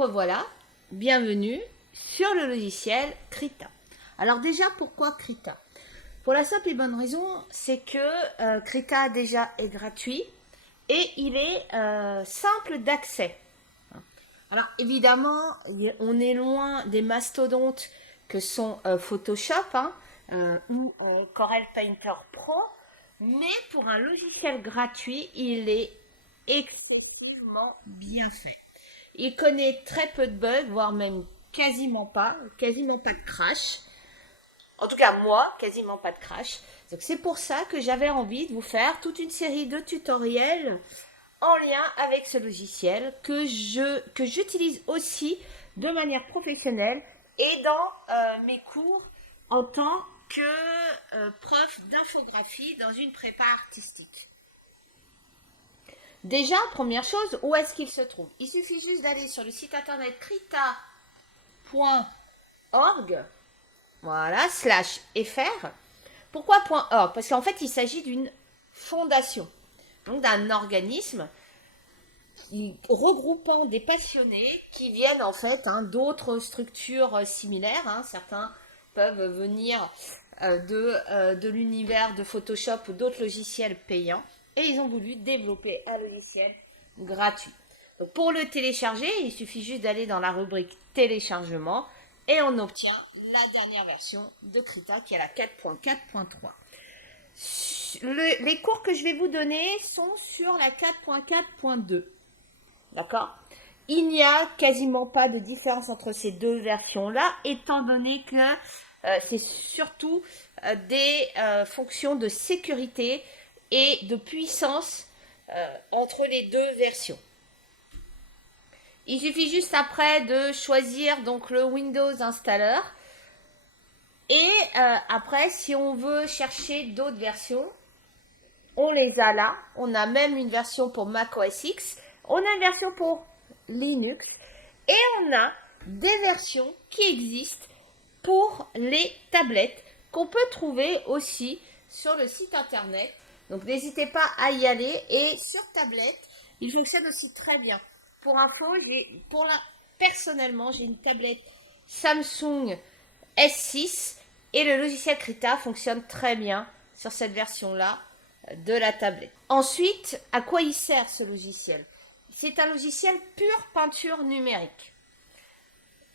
revoilà, bienvenue sur le logiciel Krita. Alors déjà, pourquoi Krita? Pour la simple et bonne raison, c'est que Krita déjà est gratuit et il est simple d'accès. Alors évidemment, on est loin des mastodontes que sont Photoshop ou Corel Painter Pro, mais pour un logiciel gratuit, il est excessivement bien fait. Il connaît très peu de bugs, voire même quasiment pas de crash. En tout cas, moi, quasiment pas de crash. Donc c'est pour ça que j'avais envie de vous faire toute une série de tutoriels en lien avec ce logiciel que j'utilise aussi de manière professionnelle et dans mes cours en tant que prof d'infographie dans une prépa artistique. Déjà, première chose, où est-ce qu'il se trouve? Il suffit juste d'aller sur le site internet krita.org, voilà, /fr. Pourquoi .org? Parce qu'en fait, il s'agit d'une fondation, donc d'un organisme regroupant des passionnés qui viennent en fait d'autres structures similaires. Certains peuvent venir de l'univers de Photoshop ou d'autres logiciels payants. Et ils ont voulu développer un logiciel gratuit. Donc pour le télécharger, il suffit juste d'aller dans la rubrique téléchargement et on obtient la dernière version de Krita qui est la 4.4.3. Les cours que je vais vous donner sont sur la 4.4.2. D'accord? Il n'y a quasiment pas de différence entre ces deux versions-là, étant donné que c'est surtout des fonctions de sécurité et de puissance entre les deux versions. Il suffit juste après de choisir donc le Windows Installer et après si on veut chercher d'autres versions, on les a là. On a même une version pour Mac OS X, on a une version pour Linux et on a des versions qui existent pour les tablettes qu'on peut trouver aussi sur le site internet. Donc n'hésitez pas à y aller. Et sur tablette, il fonctionne aussi très bien. Pour info, personnellement, j'ai une tablette Samsung S6 et le logiciel Krita fonctionne très bien sur cette version-là de la tablette. Ensuite, à quoi il sert ce logiciel? C'est un logiciel pure peinture numérique.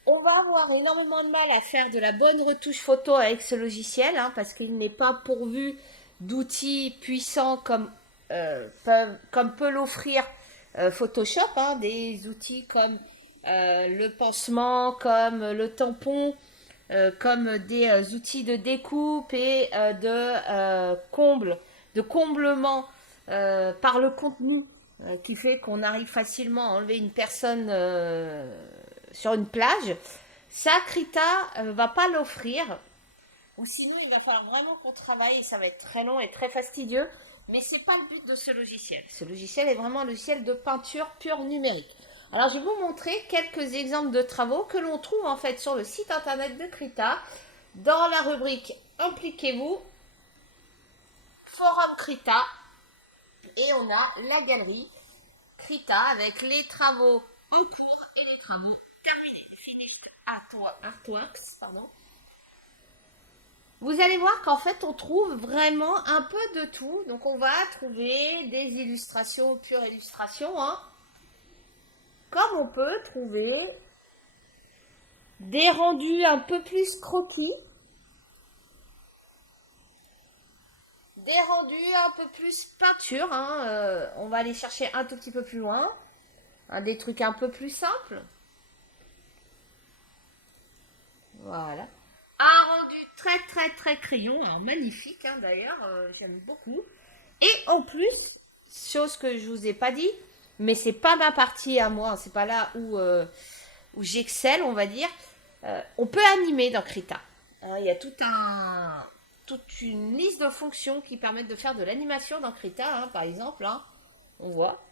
On va avoir énormément de mal à faire de la bonne retouche photo avec ce logiciel parce qu'il n'est pas pourvu d'outils puissants comme peut l'offrir Photoshop, des outils comme le pansement, comme le tampon, comme des outils de découpe et de comblement par le contenu qui fait qu'on arrive facilement à enlever une personne sur une plage. Ça, Krita va pas l'offrir. Ou sinon, il va falloir vraiment qu'on travaille et ça va être très long et très fastidieux. Mais c'est pas le but de ce logiciel. Ce logiciel est vraiment un logiciel de peinture pure numérique. Alors, je vais vous montrer quelques exemples de travaux que l'on trouve en fait sur le site internet de Krita, dans la rubrique Impliquez-vous, Forum Krita, et on a la galerie Krita avec les travaux en cours et les travaux terminés. Finished Artworks, pardon. Vous allez voir qu'en fait, on trouve vraiment un peu de tout. Donc, on va trouver des illustrations, pure illustration, comme on peut trouver des rendus un peu plus croquis, des rendus un peu plus peinture. On va aller chercher un tout petit peu plus loin, des trucs un peu plus simples. Voilà. Un rendu très très très crayon, alors magnifique d'ailleurs, j'aime beaucoup. Et en plus, chose que je vous ai pas dit, mais c'est pas ma partie à moi, c'est pas là où j'excelle, on va dire. On peut animer dans Krita. Il y a toute une liste de fonctions qui permettent de faire de l'animation dans Krita, par exemple. On voit.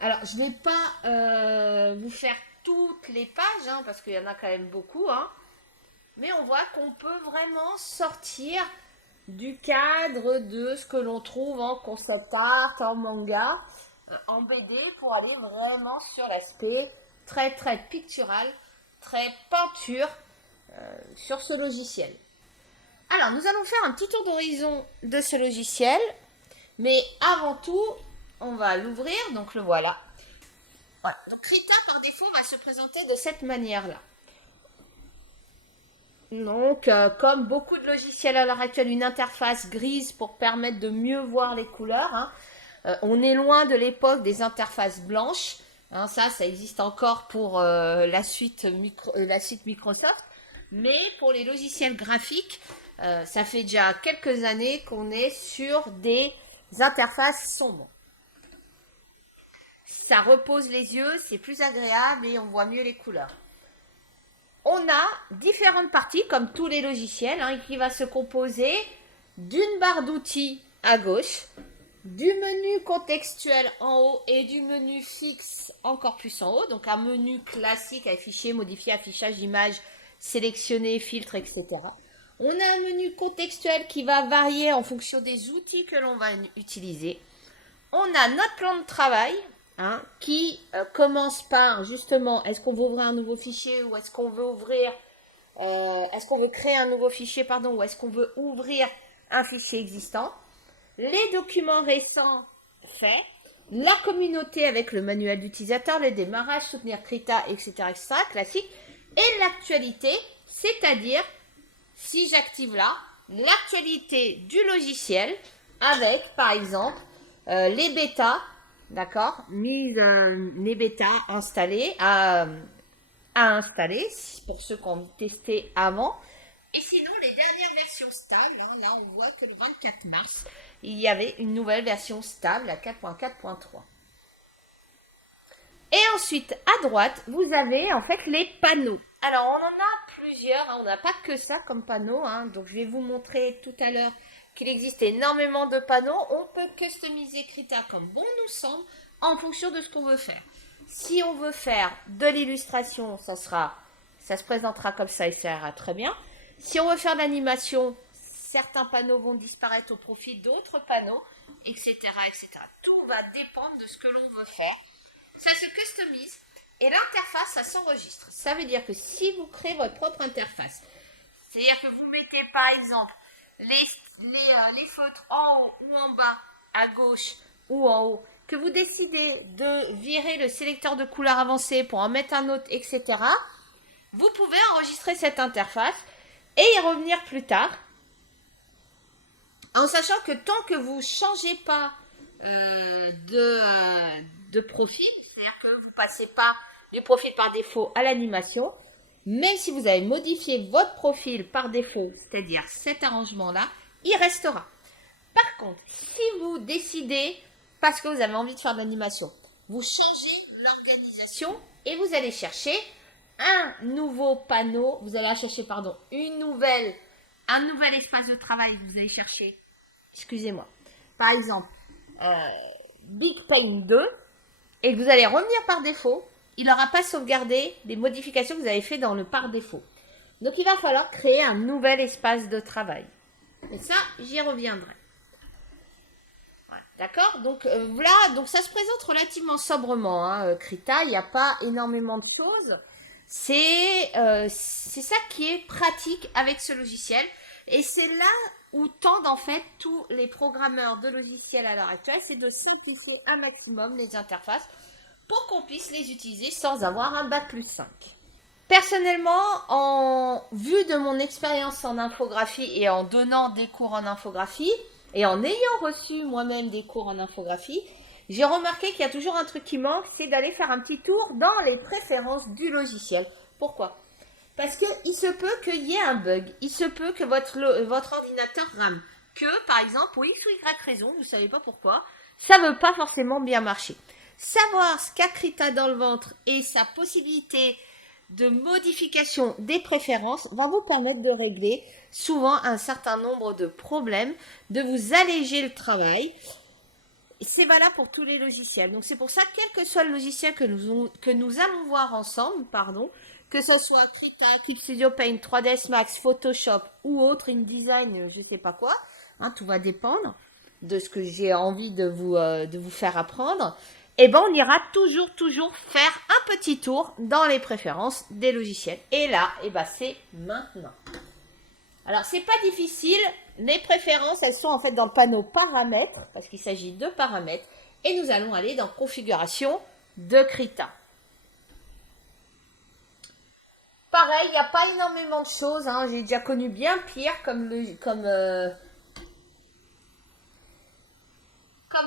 Alors, je ne vais pas vous faire toutes les pages, parce qu'il y en a quand même beaucoup, mais on voit qu'on peut vraiment sortir du cadre de ce que l'on trouve en concept art, en manga, en BD pour aller vraiment sur l'aspect très très pictural, très peinture sur ce logiciel. Alors, nous allons faire un petit tour d'horizon de ce logiciel, mais avant tout, on va l'ouvrir, donc le voilà. Voilà. Donc Krita, par défaut, va se présenter de cette manière-là. Donc, comme beaucoup de logiciels à l'heure actuelle, une interface grise pour permettre de mieux voir les couleurs. Hein. On est loin de l'époque des interfaces blanches. Hein, ça existe encore pour la suite Microsoft. Mais pour les logiciels graphiques, ça fait déjà quelques années qu'on est sur des interfaces sombres. Ça repose les yeux, c'est plus agréable et on voit mieux les couleurs. On a différentes parties, comme tous les logiciels, hein, qui va se composer d'une barre d'outils à gauche, du menu contextuel en haut et du menu fixe encore plus en haut. Donc un menu classique, afficher, modifier, affichage, image, sélectionner, filtre, etc. On a un menu contextuel qui va varier en fonction des outils que l'on va utiliser. On a notre plan de travail, hein, qui commence par justement, est-ce qu'on veut ouvrir un nouveau fichier ou est-ce qu'on veut créer un nouveau fichier, ou est-ce qu'on veut ouvrir un fichier existant. Les documents récents faits, la communauté avec le manuel d'utilisateur, le démarrage, soutenir Krita, etc., classique, et l'actualité, c'est-à-dire, si j'active là, l'actualité du logiciel avec, par exemple, les bêtas, d'accord, les bêtas installés à installer, pour ceux qui ont testé avant. Et sinon, les dernières versions stables, hein, là on voit que le 24 mars, il y avait une nouvelle version stable, la 4.4.3. Et ensuite, à droite, vous avez en fait les panneaux. Alors, on en a plusieurs, hein, on n'a pas que ça comme panneaux, hein, donc je vais vous montrer tout à l'heure qu'il existe énormément de panneaux. On peut customiser Krita comme bon nous semble en fonction de ce qu'on veut faire. Si on veut faire de l'illustration, ça se présentera comme ça et ça ira très bien. Si on veut faire de l'animation, certains panneaux vont disparaître au profit d'autres panneaux, etc., etc. Tout va dépendre de ce que l'on veut faire. Ça se customise et l'interface, ça s'enregistre. Ça veut dire que si vous créez votre propre interface, c'est-à-dire que vous mettez par exemple les feutres en haut ou en bas, à gauche ou en haut, que vous décidez de virer le sélecteur de couleurs avancé pour en mettre un autre, etc., vous pouvez enregistrer cette interface et y revenir plus tard, en sachant que tant que vous ne changez pas de profil, c'est-à-dire que vous ne passez pas du profil par défaut à l'animation, même si vous avez modifié votre profil par défaut, c'est-à-dire cet arrangement-là, il restera. Par contre, si vous décidez, parce que vous avez envie de faire de l'animation, vous changez l'organisation et vous allez chercher un nouveau panneau, un nouvel espace de travail, vous allez chercher, excusez-moi, par exemple, Big Paint 2, et que vous allez revenir par défaut, il n'aura pas sauvegardé les modifications que vous avez fait dans le par défaut. Donc il va falloir créer un nouvel espace de travail. Et ça, j'y reviendrai. Voilà, d'accord, donc voilà, donc ça se présente relativement sobrement, hein, Krita, il n'y a pas énormément de choses. C'est ça qui est pratique avec ce logiciel. Et c'est là où tendent en fait tous les programmeurs de logiciels à l'heure actuelle, c'est de simplifier un maximum les interfaces pour qu'on puisse les utiliser sans avoir un bac+5. Personnellement, en vue de mon expérience en infographie et en donnant des cours en infographie, et en ayant reçu moi-même des cours en infographie, j'ai remarqué qu'il y a toujours un truc qui manque, c'est d'aller faire un petit tour dans les préférences du logiciel. Pourquoi ? Parce qu'il se peut qu'il y ait un bug, il se peut que votre ordinateur rame, que par exemple, pour X ou Y raison, vous ne savez pas pourquoi, ça ne veut pas forcément bien marcher. Savoir ce qu'a Krita dans le ventre et sa possibilité de modification des préférences va vous permettre de régler souvent un certain nombre de problèmes, de vous alléger le travail. C'est valable pour tous les logiciels. Donc c'est pour ça, quel que soit le logiciel que nous allons voir ensemble, que ce soit Krita, Clip Studio Paint, 3ds Max, Photoshop ou autre, InDesign, je sais pas quoi, hein, tout va dépendre. de ce que j'ai envie de vous faire apprendre, eh ben on ira toujours faire un petit tour dans les préférences des logiciels. Et là, eh ben c'est maintenant. Alors c'est pas difficile, les préférences elles sont en fait dans le panneau paramètres, parce qu'il s'agit de paramètres, et nous allons aller dans configuration de Krita. Pareil, il n'y a pas énormément de choses, hein. J'ai déjà connu bien pire comme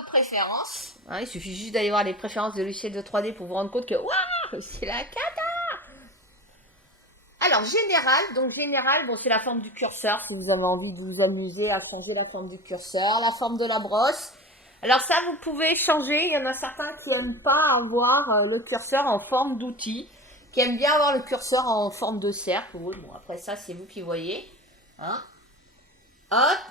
préférence. Hein, il suffit juste d'aller voir les préférences de logiciels de 3D pour vous rendre compte que waouh, c'est la cata. Alors général, donc général, bon c'est la forme du curseur si vous avez envie de vous amuser à changer la forme du curseur, la forme de la brosse. Alors ça vous pouvez changer, il y en a certains qui n'aiment pas avoir le curseur en forme d'outil, qui aiment bien avoir le curseur en forme de cercle. Bon après ça c'est vous qui voyez. Hein.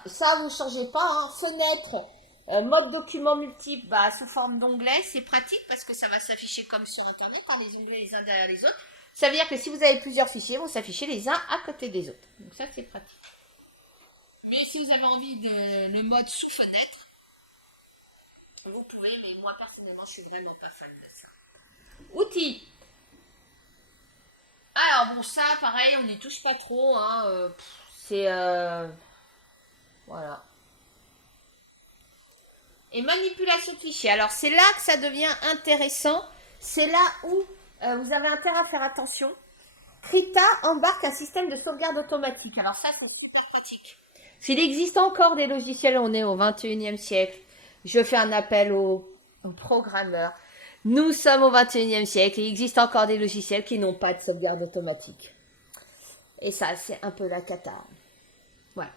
Ça vous changez pas, hein. Fenêtre. Mode document multiple, bah, sous forme d'onglet, c'est pratique parce que ça va s'afficher comme sur internet, hein, les onglets les uns derrière les autres. Ça veut dire que si vous avez plusieurs fichiers, ils vont s'afficher les uns à côté des autres. Donc ça c'est pratique. Mais si vous avez envie de le mode sous fenêtre, vous pouvez, mais moi personnellement je suis vraiment pas fan de ça. Outils. Alors bon ça pareil, on n'y touche pas trop, hein, c'est voilà. Et manipulation de fichiers. Alors c'est là que ça devient intéressant. C'est là où vous avez intérêt à faire attention. Krita embarque un système de sauvegarde automatique. Alors ça c'est super pratique. S'il existe encore des logiciels, on est au 21e siècle. Je fais un appel aux programmeurs. Nous sommes au 21e siècle et il existe encore des logiciels qui n'ont pas de sauvegarde automatique. Et ça c'est un peu la cata. Voilà.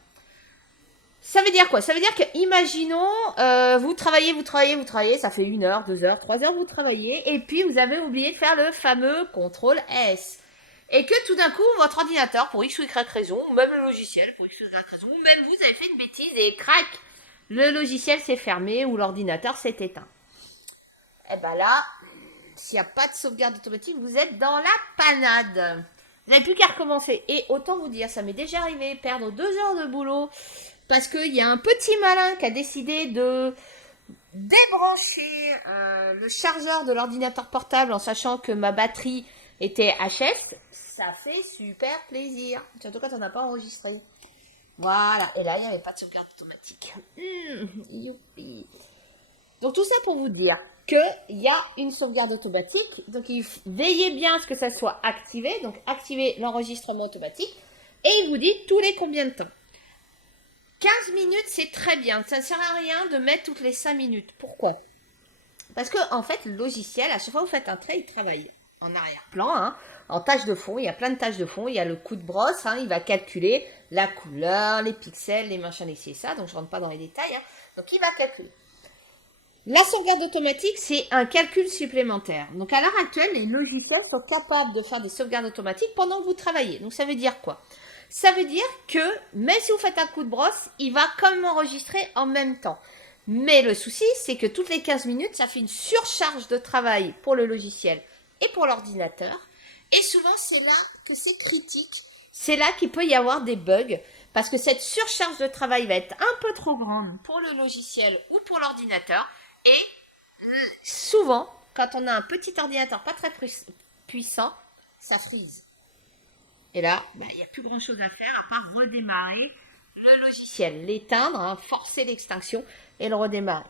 Ça veut dire quoi? Ça veut dire que, imaginons, vous travaillez, ça fait 1 heure, 2 heures, 3 heures, vous travaillez, et puis vous avez oublié de faire le fameux CTRL S. Et que tout d'un coup, votre ordinateur, pour X ou Y raison, ou même le logiciel, pour X ou Y raison, ou même vous avez fait une bêtise et crac, le logiciel s'est fermé ou l'ordinateur s'est éteint. Et ben là, s'il n'y a pas de sauvegarde automatique, vous êtes dans la panade. Vous n'avez plus qu'à recommencer. Et autant vous dire, ça m'est déjà arrivé, perdre 2 heures de boulot, parce qu'il y a un petit malin qui a décidé de débrancher le chargeur de l'ordinateur portable en sachant que ma batterie était HS. Ça fait super plaisir. Surtout quand on n'a pas enregistré. Voilà. Et là, il n'y avait pas de sauvegarde automatique. Youpi. Donc tout ça pour vous dire qu'il y a une sauvegarde automatique. Donc veillez bien à ce que ça soit activé. Donc activez l'enregistrement automatique. Et il vous dit tous les combien de temps. 15 minutes, c'est très bien. Ça ne sert à rien de mettre toutes les 5 minutes. Pourquoi? Parce que, en fait, le logiciel, à chaque fois que vous faites un trait, il travaille en arrière-plan, hein, en tâche de fond. Il y a plein de tâches de fond. Il y a le coup de brosse. Hein, il va calculer la couleur, les pixels, les machins, les ci et ça. Donc, je ne rentre pas dans les détails. Hein, donc, il va calculer. La sauvegarde automatique, c'est un calcul supplémentaire. Donc, à l'heure actuelle, les logiciels sont capables de faire des sauvegardes automatiques pendant que vous travaillez. Donc, ça veut dire quoi? Ça veut dire que, même si vous faites un coup de brosse, il va quand même enregistrer en même temps. Mais le souci, c'est que toutes les 15 minutes, ça fait une surcharge de travail pour le logiciel et pour l'ordinateur. Et souvent, c'est là que c'est critique. C'est là qu'il peut y avoir des bugs. Parce que cette surcharge de travail va être un peu trop grande pour le logiciel ou pour l'ordinateur. Et souvent, quand on a un petit ordinateur pas très puissant, ça frise. Et là, il n'y a plus grand chose à faire à part redémarrer le logiciel, l'éteindre, hein, forcer l'extinction et le redémarrer.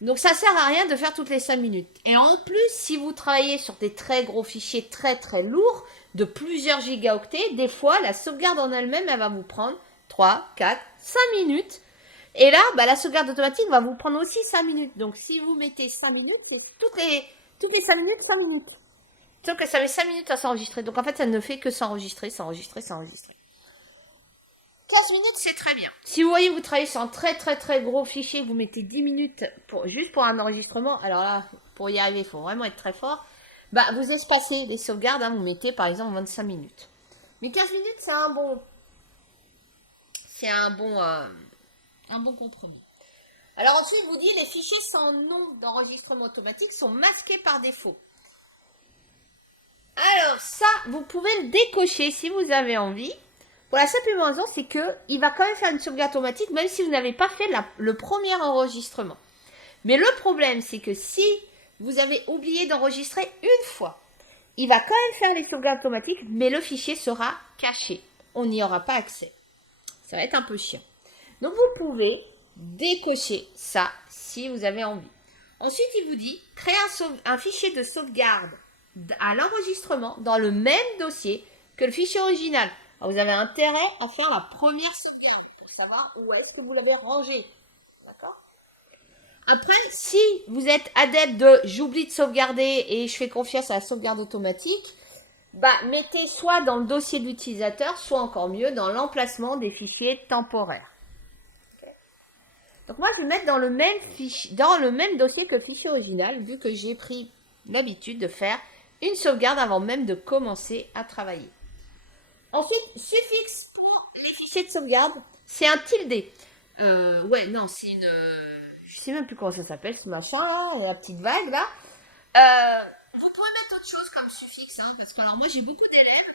Donc ça sert à rien de faire toutes les 5 minutes. Et en plus, si vous travaillez sur des très gros fichiers très très lourds, de plusieurs gigaoctets, des fois la sauvegarde en elle-même, elle va vous prendre 3, 4, 5 minutes. Et là, la sauvegarde automatique va vous prendre aussi 5 minutes. Donc si vous mettez 5 minutes, c'est toutes les 5 minutes, 5 minutes. Sauf que ça met 5 minutes à s'enregistrer. Donc en fait, ça ne fait que s'enregistrer. 15 minutes, c'est très bien. Si vous voyez, vous travaillez sur un très très très gros fichier, vous mettez 10 minutes juste pour un enregistrement. Alors là, pour y arriver, il faut vraiment être très fort. Vous espacez les sauvegardes. Hein, vous mettez par exemple 25 minutes. Mais 15 minutes, c'est un bon... un bon compromis. Alors ensuite, je vous dis, les fichiers sans nom d'enregistrement automatique sont masqués par défaut. Alors ça, vous pouvez le décocher si vous avez envie. Pour la simple et bonne raison, c'est que il va quand même faire une sauvegarde automatique, même si vous n'avez pas fait le premier enregistrement. Mais le problème, c'est que si vous avez oublié d'enregistrer une fois, il va quand même faire les sauvegardes automatiques, mais le fichier sera caché. On n'y aura pas accès. Ça va être un peu chiant. Donc vous pouvez décocher ça si vous avez envie. Ensuite, il vous dit créer un fichier de sauvegarde à l'enregistrement dans le même dossier que le fichier original. Alors, vous avez intérêt à faire la première sauvegarde pour savoir où est-ce que vous l'avez rangé. D'accord? Après, si vous êtes adepte de j'oublie de sauvegarder et je fais confiance à la sauvegarde automatique, mettez soit dans le dossier de l'utilisateur, soit encore mieux dans l'emplacement des fichiers temporaires. Okay. Donc moi, je vais mettre dans le même dossier que le fichier original, vu que j'ai pris l'habitude de faire une sauvegarde avant même de commencer à travailler. Ensuite, suffixe pour les fichiers de sauvegarde, c'est un tilde. C'est une... je sais même plus comment ça s'appelle, ce machin, la petite vague là. Vous pouvez mettre autre chose comme suffixe, parce que alors moi j'ai beaucoup d'élèves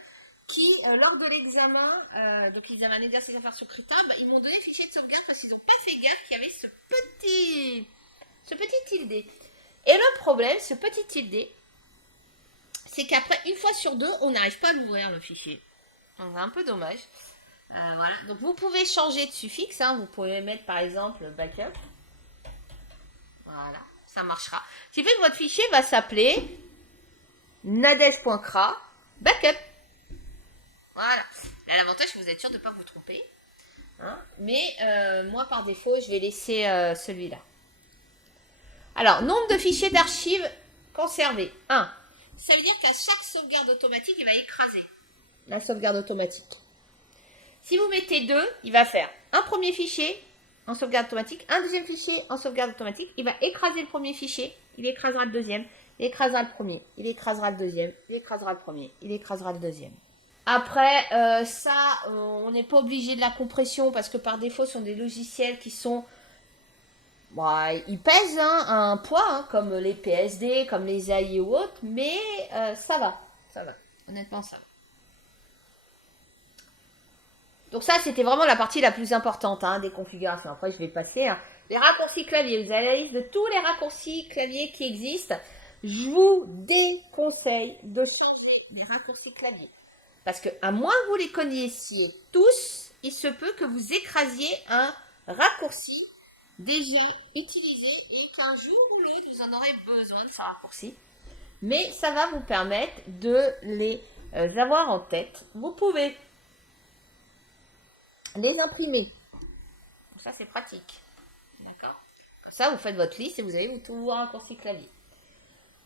qui, lors de l'examen, donc ils avaient un exercice à faire sur Krita, ils m'ont donné fichier de sauvegarde parce qu'ils n'ont pas fait gaffe qu'il y avait ce petit tilde. Et le problème, ce petit tilde, c'est qu'après, une fois sur deux, on n'arrive pas à l'ouvrir le fichier. Donc c'est un peu dommage. Voilà. Donc vous pouvez changer de suffixe, vous pouvez mettre par exemple backup. Voilà, ça marchera. Ce qui fait que votre fichier va s'appeler nadej.cra backup. Voilà. Là, l'avantage, c'est que vous êtes sûr de ne pas vous tromper. Mais moi, par défaut, je vais laisser celui-là. Alors, nombre de fichiers d'archives conservés. 1. Ça veut dire qu'à chaque sauvegarde automatique, il va écraser la sauvegarde automatique. Si vous mettez 2, il va faire un premier fichier en sauvegarde automatique, un deuxième fichier en sauvegarde automatique. Il va écraser le premier fichier, il écrasera le deuxième, il écrasera le premier, il écrasera le deuxième, il écrasera le premier, il écrasera le deuxième. Après, on n'est pas obligé de la compression parce que par défaut, ce sont des logiciels qui sont... ils pèsent un poids, comme les PSD, comme les AI ou autres, mais ça va. Honnêtement, ça va. Donc ça, c'était vraiment la partie la plus importante des configurations. Après, je vais passer les raccourcis clavier. Vous avez la liste de tous les raccourcis clavier qui existent. Je vous déconseille de changer les raccourcis clavier. Parce que, à moins que vous les connaissiez tous, il se peut que vous écrasiez un raccourci déjà utilisé et qu'un jour ou l'autre, vous en aurez besoin de ce raccourci. Mais ça va vous permettre de les avoir en tête. Vous pouvez les imprimer. Ça, c'est pratique. D'accord? Ça, vous faites votre liste et vous avez tous vos raccourcis clavier.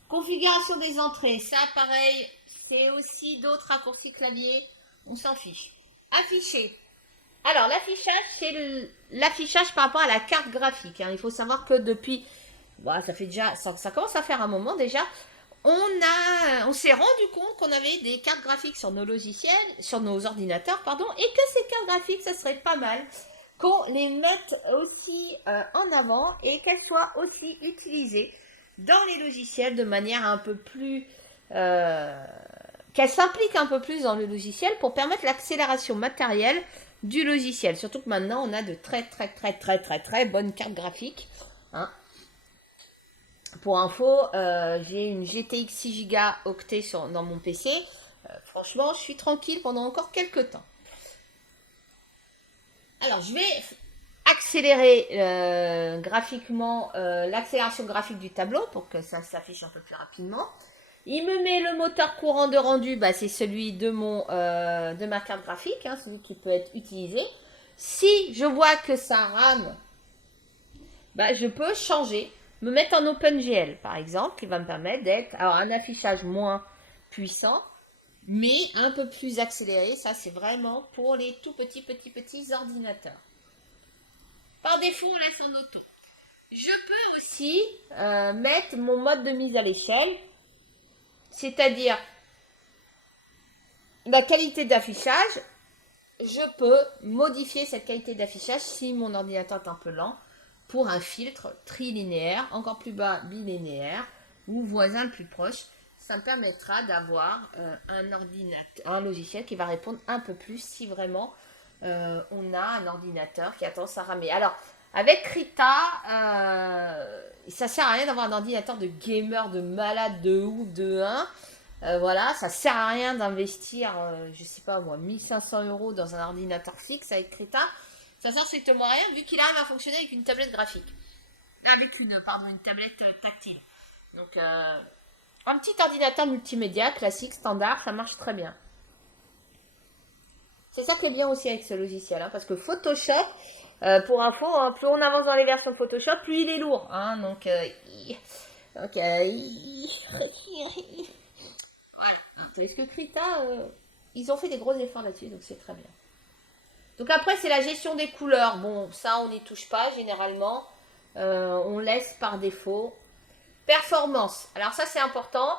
Configuration des entrées. Ça, pareil, c'est aussi d'autres raccourcis clavier. On s'en fiche. Afficher. Alors, l'affichage, c'est l'affichage par rapport à la carte graphique. Il faut savoir que depuis... ça fait déjà... Ça commence à faire un moment déjà. On s'est rendu compte qu'on avait des cartes graphiques sur nos logiciels, sur nos ordinateurs, et que ces cartes graphiques, ça serait pas mal qu'on les mette aussi en avant et qu'elles soient aussi utilisées dans les logiciels de manière un peu plus... qu'elles s'impliquent un peu plus dans le logiciel pour permettre l'accélération matérielle du logiciel. Surtout que maintenant, on a de très bonnes cartes graphiques. Pour info, j'ai une GTX 6 Go octet dans mon PC. Franchement, je suis tranquille pendant encore quelques temps. Alors, je vais accélérer graphiquement l'accélération graphique du tableau pour que ça s'affiche un peu plus rapidement. Il me met le moteur courant de rendu, c'est celui de ma carte graphique, celui qui peut être utilisé. Si je vois que ça rame, je peux changer. Me mettre en OpenGL, par exemple, qui va me permettre d'être un affichage moins puissant, mais un peu plus accéléré. Ça, c'est vraiment pour les tout petits ordinateurs. Par défaut, on laisse en auto. Je peux aussi mettre mon mode de mise à l'échelle, c'est-à-dire la qualité d'affichage. Je peux modifier cette qualité d'affichage si mon ordinateur est un peu lent, pour un filtre trilinéaire, encore plus bas bilinéaire, ou voisin le plus proche. ça me permettra d'avoir un ordinateur, un logiciel qui va répondre un peu plus si vraiment on a un ordinateur qui a tendance à ramer. Alors, avec Krita, ça sert à rien d'avoir un ordinateur de gamer, de malade, de ouf, de 1. Voilà, ça sert à rien d'investir, je sais pas moi, 1 500 € dans un ordinateur fixe avec Krita. Ça sert strictement à rien vu qu'il arrive à fonctionner avec une tablette graphique. Avec une tablette tactile. Donc, un petit ordinateur multimédia classique, standard, ça marche très bien. C'est ça qui est bien aussi avec ce logiciel, hein, parce que Photoshop, pour info, hein, plus on avance dans les versions de Photoshop, plus il est lourd. Hein, donc, voilà. Tandis que Krita, ils ont fait des gros efforts là-dessus, donc c'est très bien. Donc après, c'est la gestion des couleurs. Bon, ça, on n'y touche pas généralement. On laisse par défaut. Performance. Alors ça, c'est important.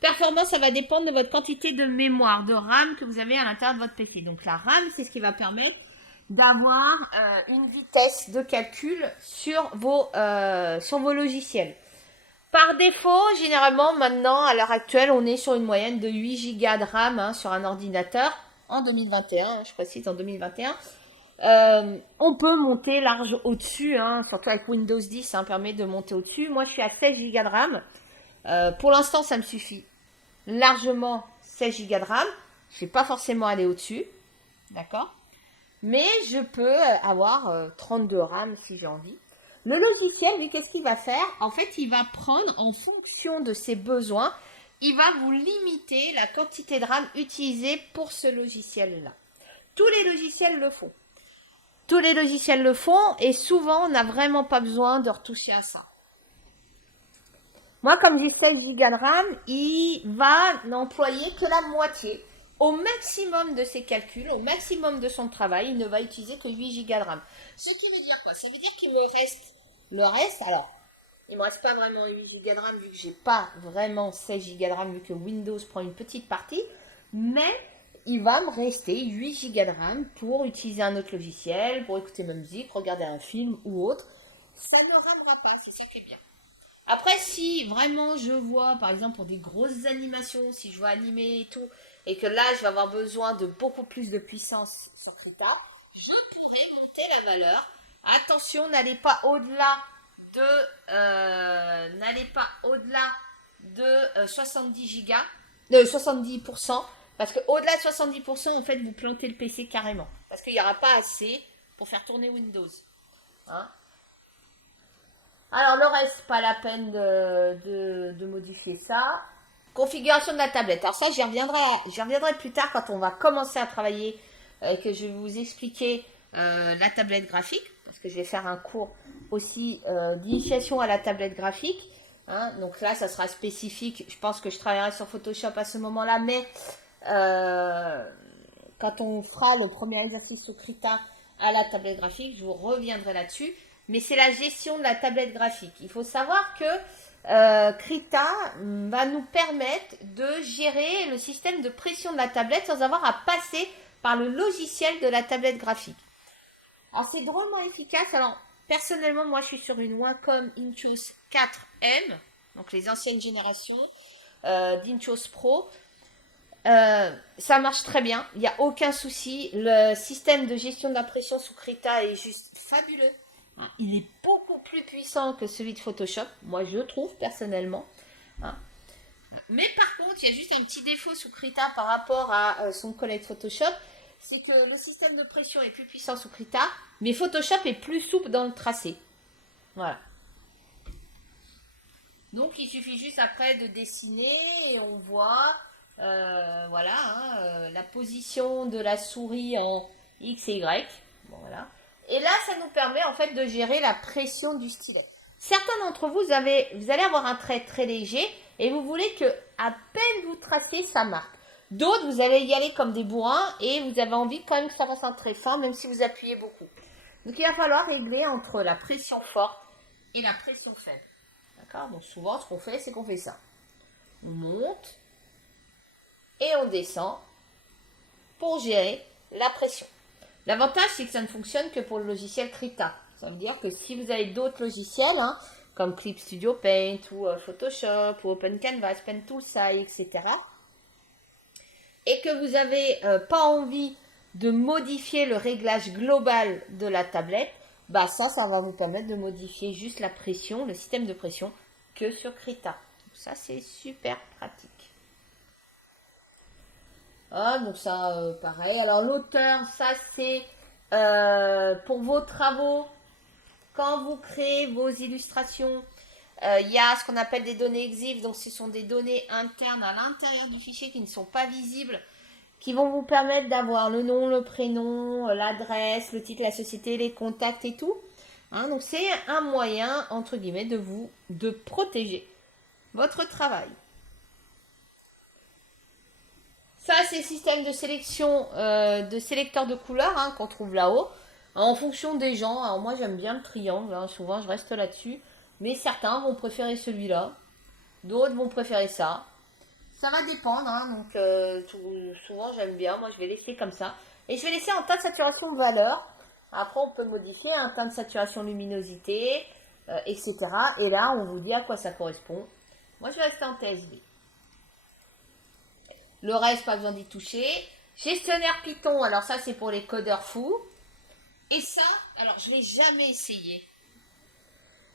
Performance, ça va dépendre de votre quantité de mémoire, de RAM que vous avez à l'intérieur de votre PC. Donc la RAM, c'est ce qui va permettre d'avoir une vitesse de calcul sur vos logiciels. Par défaut, généralement, maintenant, à l'heure actuelle, on est sur une moyenne de 8 Go de RAM hein, sur un ordinateur. En 2021, je précise, en 2021. On peut monter large au-dessus, hein, surtout avec Windows 10, ça permet de monter au-dessus. Moi, je suis à 16 Go de RAM. Pour l'instant, ça me suffit largement 16 Go de RAM. Je ne vais pas forcément aller au-dessus, d'accord? Mais je peux avoir 32 RAM si j'ai envie. Le logiciel, lui, qu'est-ce qu'il va faire? En fait, il va prendre en fonction de ses besoins, il va vous limiter la quantité de RAM utilisée pour ce logiciel-là. Tous les logiciels le font. Tous les logiciels le font et souvent, on n'a vraiment pas besoin de retoucher à ça. Moi, comme j'ai 16 Go de RAM, il va n'employer que la moitié. Au maximum de ses calculs, au maximum de son travail, il ne va utiliser que 8 Go de RAM. Ce qui veut dire quoi? Ça veut dire qu'il me reste le reste. Alors, il ne me reste pas vraiment 8 Go de RAM vu que j'ai pas vraiment 16 Go de RAM vu que Windows prend une petite partie. Mais il va me rester 8 Go de RAM pour utiliser un autre logiciel, pour écouter ma musique, regarder un film ou autre. Ça ne ramera pas, c'est ça qui est bien. Après, si vraiment je vois, par exemple, pour des grosses animations, si je veux animer et tout, et que là, je vais avoir besoin de beaucoup plus de puissance sur Krita, je pourrais monter la valeur. Attention, n'allez pas au-delà de 70 Go, de 70%, parce qu'au-delà de 70%, en fait, vous plantez le PC carrément. Parce qu'il n'y aura pas assez pour faire tourner Windows. Hein? Alors le reste, pas la peine de modifier ça. Configuration de la tablette. Alors ça, j'y reviendrai plus tard quand on va commencer à travailler, que je vais vous expliquer la tablette graphique. Parce que je vais faire un cours aussi d'initiation à la tablette graphique. Hein, donc là, ça sera spécifique. Je pense que je travaillerai sur Photoshop à ce moment-là. Mais quand on fera le premier exercice sur Krita à la tablette graphique, je vous reviendrai là-dessus. Mais c'est la gestion de la tablette graphique. Il faut savoir que Krita va nous permettre de gérer le système de pression de la tablette sans avoir à passer par le logiciel de la tablette graphique. Alors c'est drôlement efficace. Alors personnellement, moi je suis sur une Wacom Intuos 4M, donc les anciennes générations d'Intuos Pro. Ça marche très bien, il n'y a aucun souci. Le système de gestion de la pression sous Krita est juste fabuleux. Il est beaucoup plus puissant que celui de Photoshop, moi je trouve personnellement. Mais par contre, il y a juste un petit défaut sous Krita par rapport à son collègue Photoshop, c'est que le système de pression est plus puissant sous Krita, mais Photoshop est plus souple dans le tracé. Voilà. Donc il suffit juste après de dessiner et on voit la position de la souris en X et Y. Bon, voilà. Et là, ça nous permet en fait de gérer la pression du stylet. Certains d'entre vous, vous allez avoir un trait très léger et vous voulez que à peine vous tracez, ça marque. D'autres, vous allez y aller comme des bourrins et vous avez envie quand même que ça fasse un trait fin, même si vous appuyez beaucoup. Donc il va falloir régler entre la pression forte et la pression faible. D'accord? Donc souvent, ce qu'on fait, c'est qu'on fait ça. On monte et on descend pour gérer la pression. L'avantage, c'est que ça ne fonctionne que pour le logiciel Krita. Ça veut dire que si vous avez d'autres logiciels, comme Clip Studio Paint ou Photoshop ou Open Canvas, Pen Toolsai, etc. Et que vous n'avez pas envie de modifier le réglage global de la tablette, bah ça va vous permettre de modifier juste la pression, le système de pression que sur Krita. Donc ça, c'est super pratique. Ah, donc ça, pareil. Alors l'auteur, ça c'est pour vos travaux. Quand vous créez vos illustrations, il y a ce qu'on appelle des données EXIF. Donc ce sont des données internes à l'intérieur du fichier qui ne sont pas visibles, qui vont vous permettre d'avoir le nom, le prénom, l'adresse, le titre de la société, les contacts et tout. Hein, donc c'est un moyen, entre guillemets, de protéger votre travail. Ça, c'est le système de sélection de sélecteur de couleurs hein, qu'on trouve là-haut. En fonction des gens, alors moi j'aime bien le triangle, hein, souvent je reste là-dessus. Mais certains vont préférer celui-là, d'autres vont préférer ça. Ça va dépendre, hein, donc souvent j'aime bien, moi je vais laisser comme ça. Et je vais laisser en teint de saturation valeur. Après on peut modifier un teint de saturation luminosité, etc. Et là on vous dit à quoi ça correspond. Moi je vais rester en TSV. Le reste, pas besoin d'y toucher. Gestionnaire Python, alors ça c'est pour les codeurs fous. Et ça, alors je l'ai jamais essayé.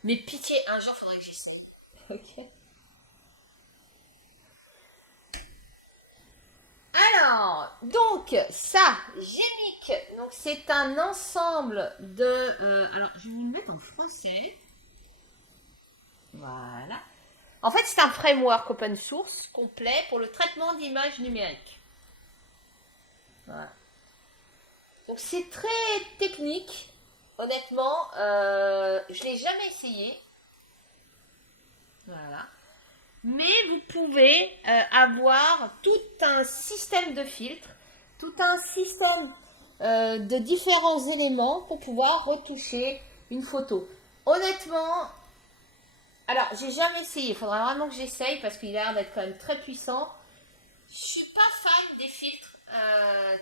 Mais pitié, un jour faudrait que j'essaye. Ok. Alors, donc ça, Gemic, donc c'est un ensemble de... alors je vais vous le mettre en français. Voilà. En fait, c'est un framework open source complet pour le traitement d'images numériques. Voilà. Donc c'est très technique. Honnêtement, je l'ai jamais essayé. Voilà. Mais vous pouvez avoir tout un système de filtres, tout un système de différents éléments pour pouvoir retoucher une photo. Honnêtement, alors j'ai jamais essayé, il faudra vraiment que j'essaye parce qu'il a l'air d'être quand même très puissant. Je suis pas fan des filtres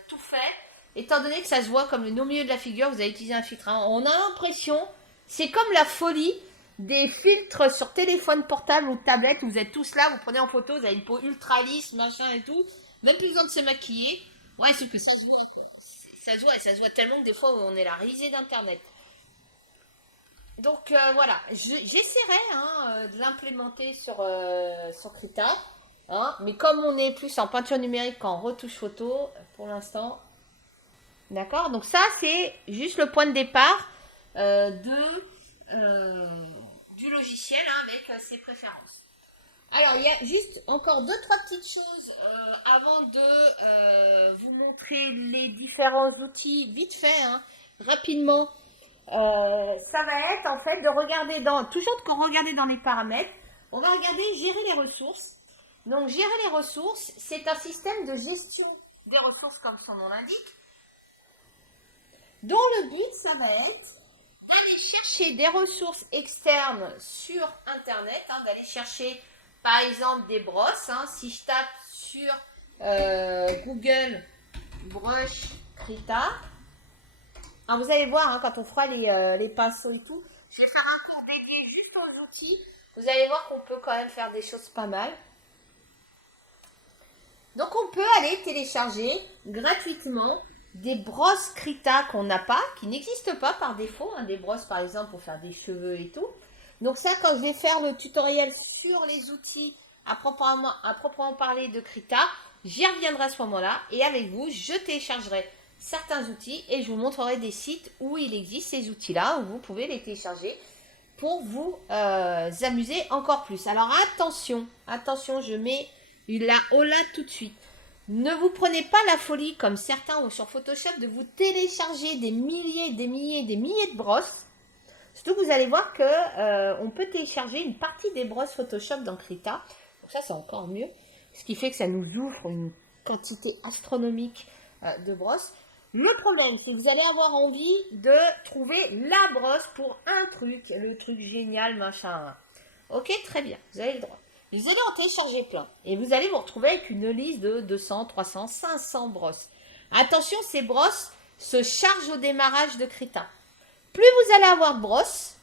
tout fait, étant donné que ça se voit comme le milieu de la figure, vous avez utilisé un filtre. Hein. On a l'impression, c'est comme la folie des filtres sur téléphone portable ou tablette, vous êtes tous là, vous prenez en photo, vous avez une peau ultra lisse, machin et tout, même plus besoin de se maquiller. Ouais, c'est que ça se voit. Ça se voit, et ça se voit tellement que des fois on est la risée d'internet. Donc voilà, j'essaierai hein, de l'implémenter sur Krita. Hein, mais comme on est plus en peinture numérique qu'en retouche photo, pour l'instant. D'accord. Donc ça, c'est juste le point de départ du logiciel hein, avec ses préférences. Alors, il y a juste encore deux, trois petites choses avant de vous montrer les différents outils vite fait, hein, rapidement. Ça va être en fait de regarder toujours qu'on regarder dans les paramètres, on va regarder gérer les ressources. Donc gérer les ressources, c'est un système de gestion des ressources comme son nom l'indique, dont le but ça va être d'aller chercher des ressources externes sur internet, hein, d'aller chercher par exemple des brosses. Hein, si je tape sur Google brush Krita, alors vous allez voir hein, quand on fera les pinceaux et tout, je vais faire un cours dédié juste aux outils. Vous allez voir qu'on peut quand même faire des choses pas mal. Donc on peut aller télécharger gratuitement des brosses Krita qu'on n'a pas, qui n'existent pas par défaut, hein, des brosses par exemple pour faire des cheveux et tout. Donc ça, quand je vais faire le tutoriel sur les outils à proprement parler de Krita, j'y reviendrai à ce moment-là et avec vous, je téléchargerai certains outils et je vous montrerai des sites où il existe ces outils-là, où vous pouvez les télécharger pour vous amuser encore plus. Alors attention, je mets la hola tout de suite. Ne vous prenez pas la folie, comme certains ont sur Photoshop, de vous télécharger des milliers de brosses. Surtout que vous allez voir que on peut télécharger une partie des brosses Photoshop dans Krita. Donc ça, c'est encore mieux. Ce qui fait que ça nous ouvre une quantité astronomique de brosses. Le problème, c'est que vous allez avoir envie de trouver la brosse pour un truc. Le truc génial, machin. Ok, très bien. Vous avez le droit. Vous allez en télécharger plein. Et vous allez vous retrouver avec une liste de 200, 300, 500 brosses. Attention, ces brosses se chargent au démarrage de Krita. Plus vous allez avoir de brosses,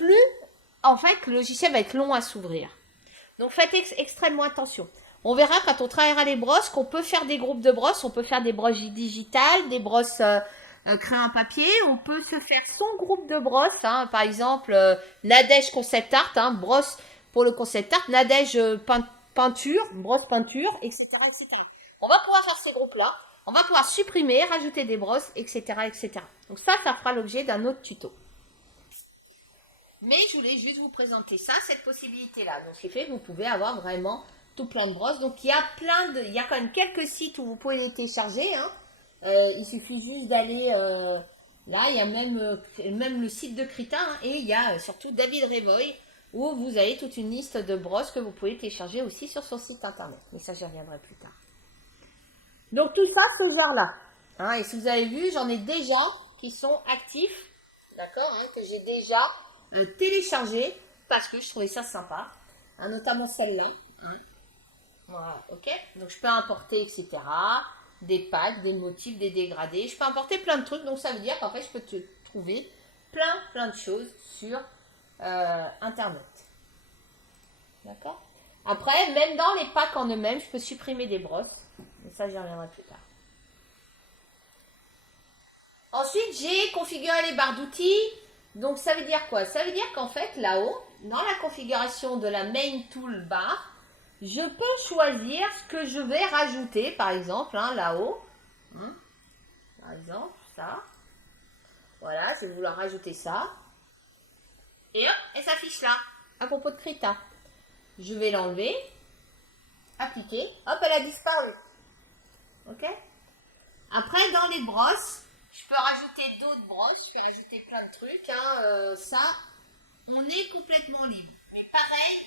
plus en fait le logiciel va être long à s'ouvrir. Donc faites extrêmement attention. On verra quand on travaillera les brosses qu'on peut faire des groupes de brosses, on peut faire des brosses digitales, des brosses crayon à papier, on peut se faire son groupe de brosses, hein, par exemple Nadège Concept Art, hein, brosse pour le concept art, Nadège peinture, brosse peinture, etc., etc. On va pouvoir faire ces groupes-là, on va pouvoir supprimer, rajouter des brosses, etc., etc. Donc ça fera l'objet d'un autre tuto. Mais je voulais juste vous présenter ça, cette possibilité-là. Donc, ce qui fait que vous pouvez avoir vraiment tout plein de brosses. Donc, il y a il y a quand même quelques sites où vous pouvez les télécharger. Hein. Il suffit juste d'aller là. Il y a même le site de Krita hein, et il y a surtout David Revoy où vous avez toute une liste de brosses que vous pouvez télécharger aussi sur son site internet. Mais ça, j'y reviendrai plus tard. Donc, tout ça, ce genre-là. Hein, et si vous avez vu, j'en ai déjà qui sont actifs. D'accord hein, que j'ai déjà télécharger parce que je trouvais ça sympa, hein, notamment celle-là. Hein. Voilà, ok. Donc je peux importer, etc. Des packs, des motifs, des dégradés. Je peux importer plein de trucs. Donc ça veut dire qu'en fait, je peux te trouver plein de choses sur Internet. D'accord. Après, même dans les packs en eux-mêmes, je peux supprimer des brosses. Mais ça, j'y reviendrai plus tard. Ensuite, j'ai configuré les barres d'outils. Donc ça veut dire quoi? Ça veut dire qu'en fait là-haut, dans la configuration de la main toolbar, je peux choisir ce que je vais rajouter, par exemple, hein, là-haut. Hein, par exemple, ça. Voilà, c'est vouloir rajouter ça. Et hop, elle s'affiche là, à propos de Krita. Je vais l'enlever, appliquer, hop, elle a disparu. Ok? Après, dans les brosses, je peux rajouter d'autres brosses, je peux rajouter plein de trucs. Hein, ça, on est complètement libre. Mais pareil,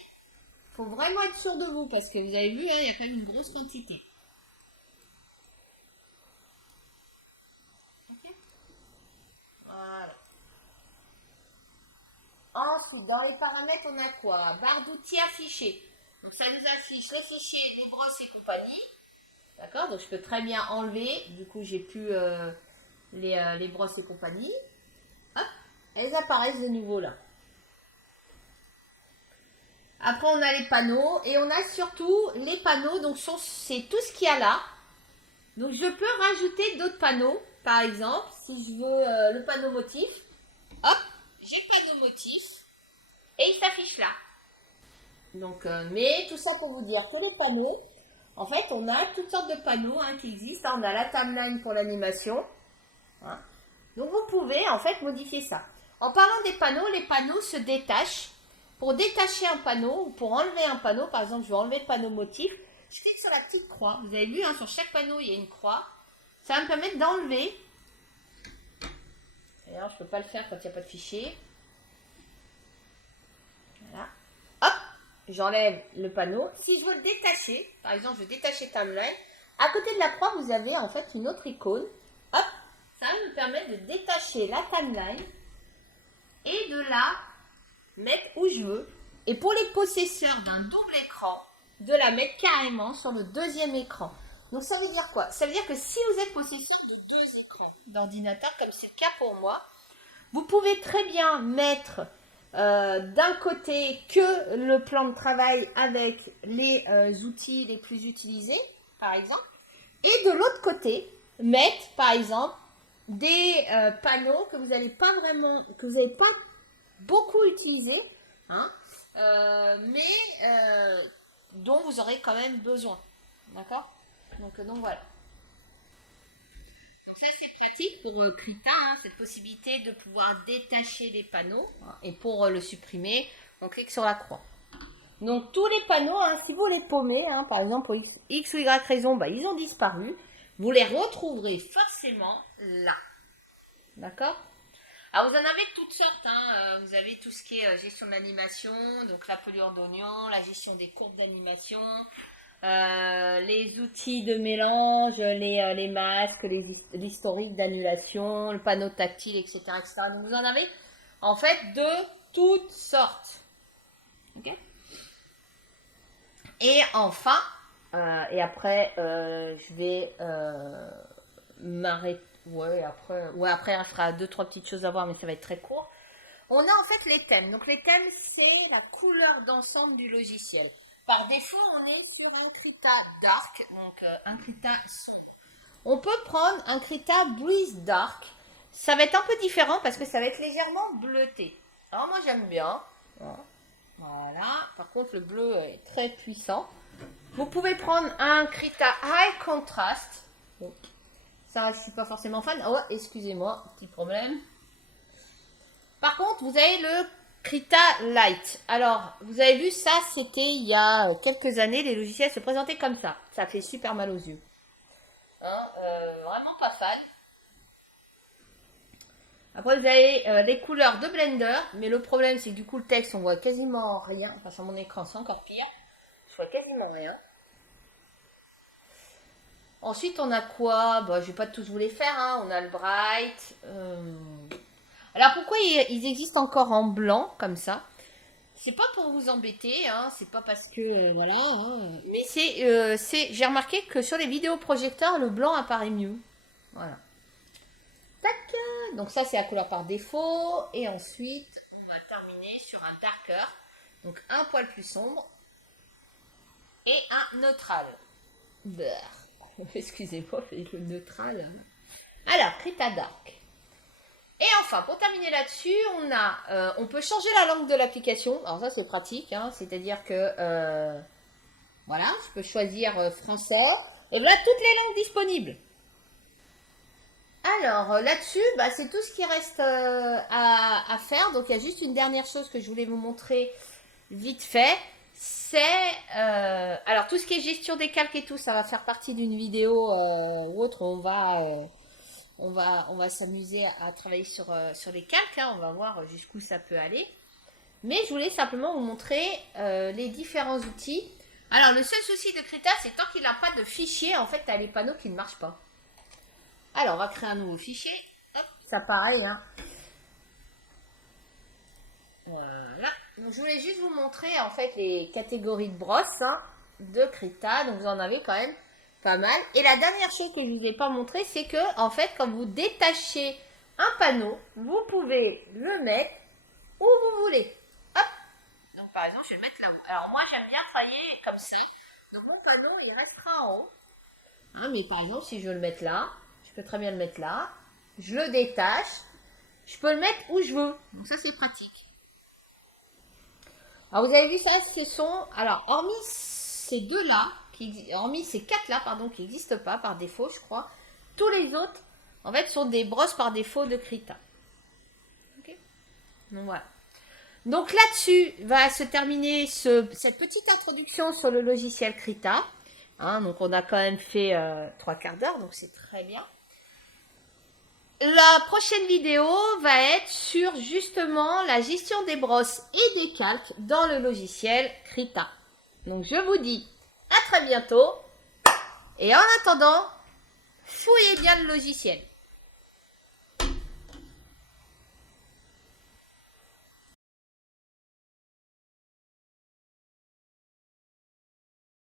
il faut vraiment être sûr de vous parce que vous avez vu, hein, il y a quand même une grosse quantité. Okay. Voilà. Ensuite, dans les paramètres, on a quoi? Barre d'outils affichée. Donc ça nous affiche le fichier, les brosses et compagnie. D'accord? Donc je peux très bien enlever. Du coup, j'ai plus les brosses et compagnie. Hop, elles apparaissent de nouveau là. Après, on a les panneaux et on a surtout les panneaux. Donc, c'est tout ce qu'il y a là. Donc, je peux rajouter d'autres panneaux. Par exemple, si je veux le panneau motif, hop, j'ai le panneau motif et il s'affiche là. Donc, mais tout ça pour vous dire que les panneaux, en fait, on a toutes sortes de panneaux hein, qui existent. On a la timeline pour l'animation. Hein. Donc, vous pouvez en fait modifier ça. En parlant des panneaux, les panneaux se détachent. Pour détacher un panneau ou pour enlever un panneau, par exemple, je vais enlever le panneau motif, je clique sur la petite croix. Vous avez vu, hein, sur chaque panneau, il y a une croix. Ça va me permettre d'enlever. D'ailleurs, je ne peux pas le faire quand il n'y a pas de fichier. Voilà. Hop, j'enlève le panneau. Si je veux le détacher, par exemple, je veux détacher timeline, à côté de la croix, vous avez en fait une autre icône. Hop, ça va me permettre de détacher la timeline et de la mettre où je veux. Et pour les possesseurs d'un double écran, de la mettre carrément sur le deuxième écran. Donc ça veut dire quoi? Ça veut dire que si vous êtes possesseur de deux écrans d'ordinateur, comme c'est le cas pour moi, vous pouvez très bien mettre d'un côté que le plan de travail avec les outils les plus utilisés, par exemple, et de l'autre côté, mettre par exemple des panneaux que vous n'allez pas vraiment, que vous n'avez pas beaucoup utilisé, hein, mais dont vous aurez quand même besoin. D'accord? Donc voilà. Donc ça c'est pratique pour Krita, hein, cette possibilité de pouvoir détacher les panneaux. Hein, et pour le supprimer, on clique sur la croix. Donc tous les panneaux, hein, si vous les paumez, hein, par exemple pour X ou Y raison, bah, ils ont disparu. Vous les retrouverez forcément là. D'accord? Alors vous en avez toutes sortes, hein. Vous avez tout ce qui est gestion d'animation, donc la pelure d'oignon, la gestion des courbes d'animation, les outils de mélange, les masques, l'historique d'annulation, le panneau tactile, etc., etc. Donc vous en avez en fait de toutes sortes. Okay. Et enfin, et après je vais m'arrêter. Ouais, après, elle fera 2-3 petites choses à voir, mais ça va être très court. on a en fait les thèmes. Donc les thèmes, c'est la couleur d'ensemble du logiciel. Par défaut, on est sur un Krita Dark, donc un Krita. On peut prendre un Krita Breeze Dark. Ça va être un peu différent parce que ça va être légèrement bleuté. Alors moi j'aime bien. Voilà. Par contre le bleu est très puissant. Vous pouvez prendre un Krita High Contrast. Donc, ça je suis pas forcément fan. Oh excusez-moi, petit problème. Par contre vous avez le Krita Light. Alors vous avez vu ça, c'était il y a quelques années, les logiciels se présentaient comme ça. Ça fait super mal aux yeux. Hein, vraiment pas fan. Après vous avez les couleurs de Blender, mais le problème c'est que du coup le texte on voit quasiment rien. Enfin sur mon écran c'est encore pire. Je vois quasiment rien. Ensuite on a quoi? Bon, je vais pas tous vous les faire, hein. On a le Bright. Alors pourquoi ils existent encore en blanc comme ça? C'est pas pour vous embêter, hein. C'est pas parce que voilà, hein. Mais j'ai remarqué que sur les vidéoprojecteurs le blanc apparaît mieux. Voilà. Tac. Donc ça c'est la couleur par défaut. Et ensuite on va terminer sur un darker. Donc un poil plus sombre. Et un neutral. Excusez-moi, c'est le neutral. Alors, Krita Dark. Et enfin, pour terminer là-dessus, on peut changer la langue de l'application. Alors ça c'est pratique, hein. C'est-à-dire que voilà, je peux choisir français. Et voilà toutes les langues disponibles. Alors là-dessus, bah, c'est tout ce qui reste à faire. Donc il y a juste une dernière chose que je voulais vous montrer vite fait. C'est alors tout ce qui est gestion des calques et tout, ça va faire partie d'une vidéo ou autre. On va s'amuser à travailler sur les calques, hein. On va voir jusqu'où ça peut aller. Mais je voulais simplement vous montrer les différents outils. Alors le seul souci de Krita, c'est tant qu'il n'a pas de fichier, en fait, tu as les panneaux qui ne marchent pas. Alors on va créer un nouveau fichier. Hop, ça pareil, hein. Voilà. Donc, je voulais juste vous montrer en fait les catégories de brosses, hein, de Krita. Donc vous en avez quand même pas mal. Et la dernière chose que je ne vous ai pas montré, c'est que en fait quand vous détachez un panneau, vous pouvez le mettre où vous voulez. Hop. Donc par exemple, je vais le mettre là-haut. Alors moi j'aime bien travailler comme ça. Donc mon panneau il restera en haut. Hein, mais par exemple si je veux le mettre là, je peux très bien le mettre là. Je le détache. Je peux le mettre où je veux. Donc ça c'est pratique. Alors vous avez vu ça, ce sont, alors hormis ces deux-là, hormis ces quatre-là, pardon, qui n'existent pas par défaut, je crois, tous les autres, en fait, sont des brosses par défaut de Krita. Ok. Donc voilà. Donc là-dessus va se terminer cette petite introduction sur le logiciel Krita. Hein, donc on a quand même fait 3/4 d'heure, donc c'est très bien. La prochaine vidéo va être sur justement la gestion des brosses et des calques dans le logiciel Krita. Donc je vous dis à très bientôt et en attendant, fouillez bien le logiciel.